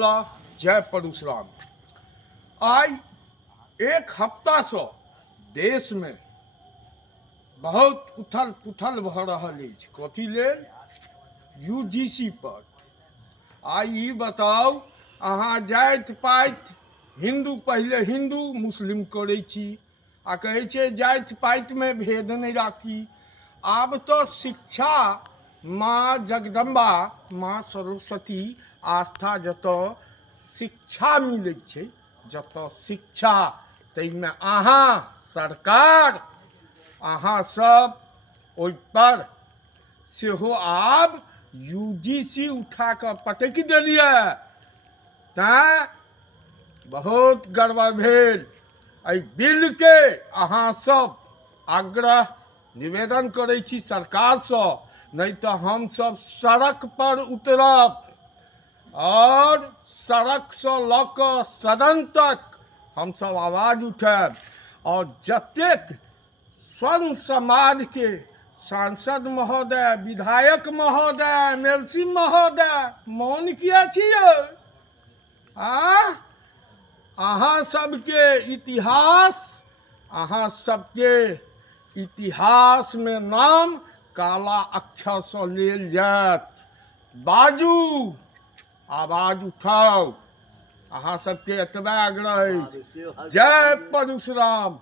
जय परशुराम। आई एक हफ्ता से देश में बहुत उथल पुथल भ रहा कथी लेल यूजीसी पर। आई बताओ अहाँ जाति पाति हिंदू पहले हिंदू मुस्लिम करे छी आ कहे छे जाति पाति में भेद नहीं राखी। आब तो शिक्षा माँ जगदम्बा माँ सरस्वती आस्था जतो शिक्षा मिले छे जतो शिक्षा तैमे अहाँ सरकार अहाँ सब ओइ पर सेहो आब यूजीसी उठा कर पटक दिलिए। तैं बहुत गड़बड़ भेल। एहि बिल के अहाँ सब आग्रह निवेदन करे छी सरकार से, नहीं तो हम सब सड़क पर उतरब और सड़क से लक सदन तक हम सब आवाज उठाब। और जतेक स्वर्ण समाज के सांसद महोदय, विधायक महोदय, एमएलसी महोदय मौन किया छिए? अहाँ सबके इतिहास में नाम काला अक्षर से लेल जात। बाजू, आवाज उठाओ। अहाँ सबके एतबा आग्रह अछि। जय परशुराम।